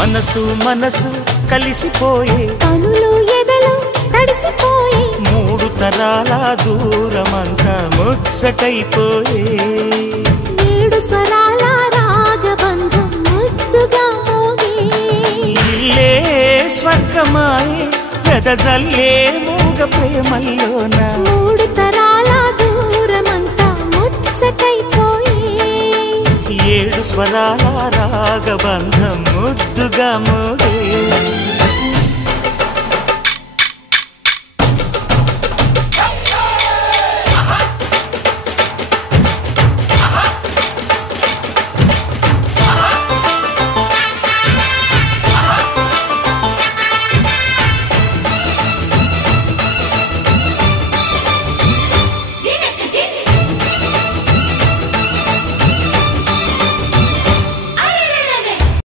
మనసు మనసు కలిసిపోయే కనులు ఎదలు తడిసిపోయే మూడు తరాల దూరమంతా ముచ్చటైపోయే ఏడు స్వరాల రాగబంధం ముద్దుగా మోగే ఇల్లే స్వర్గమాయే వెదజల్లే మూగ ప్రేమల్లోన మూడు తరాల దూరమంతా ముచ్చటైపోయే ఏడు స్వరాల రాగబంధం ముద్దుగా మోగే